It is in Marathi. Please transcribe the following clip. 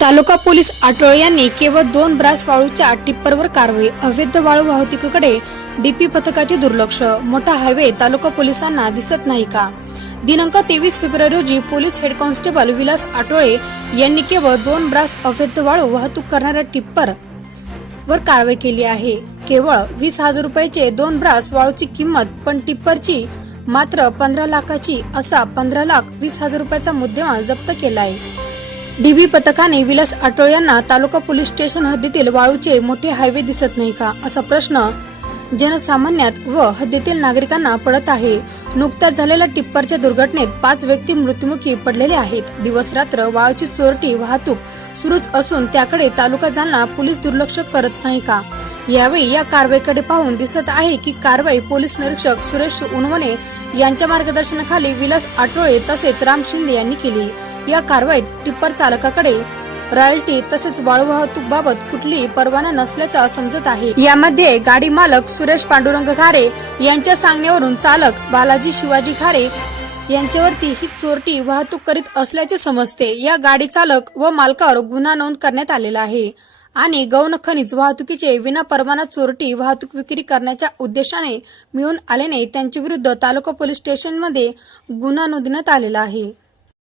तालुका पोलीस आटोळे यांनी केवळ दोन ब्रास वाळूच्या टिप्परवर कारवाई अवैध वाळू वाहतुकीकडे डीपी पथकाचे दुर्लक्ष. मोठा हायवे तालुका पोलिसांना दिसत नाही का? दिनांक तेवीस फेब्रुवारी रोजी police head constable Vilas Atole यांनी केवळ दोन ब्रास अवैध वाळू वाहतूक करणाऱ्या टिप्पर वर कारवाई केली आहे. केवळ वीस हजार रुपयाचे दोन ब्रास वाळूची किंमत पण टिप्परची मात्र पंधरा लाखाची असा पंधरा लाख वीस हजार रुपयाचा मुद्देमाल जप्त केला आहे डीबी पथकाने विलास आटोळ यांना तालुका पोलीस स्टेशन हद्दीतील वाळूचे मोठे हायवे दिसत नाही का असा प्रश्न जनसामान्यात व हद्दीतील नागरिकांना पडत आहे. नुकत्याच झालेल्या टिप्परच्या दुर्घटनेत पाच व्यक्ती मृत्युमुखी पडलेले आहेत. दिवस रात्र वाळूची चोरटी वाहतूक सुरूच असून त्याकडे तालुका जालना पोलीस दुर्लक्ष करत नाही का? यावेळी या कारवाईकडे पाहून दिसत आहे की कारवाई पोलीस निरीक्षक सुरेश उनवणे यांच्या मार्गदर्शनाखाली विलास आटोळे तसेच राम शिंदे यांनी केली. या कारवाईत टिप्पर चालकाकडे रॉयल्टी तसेच वाळू वाहतूक बाबत कुठलीही परवाना नसल्याचं समजत आहे. यामध्ये गाडी मालक सुरेश पांडुरंग घारे यांच्या सांगण्यावरून चालक बालाजी शिवाजी घारे यांच्यावरती ही चोरटी वाहतूक करीत असल्याचे समजते. या गाडी चालक व मालकावर गुन्हा नोंद करण्यात आलेला आहे आणि गौण खनिज वाहतुकीचे विना परवाना चोरटी वाहतूक विक्री करण्याच्या उद्देशाने मिळून आल्याने त्यांच्या विरुद्ध तालुका पोलीस स्टेशनमध्ये गुन्हा नोंदवण्यात आलेला आहे.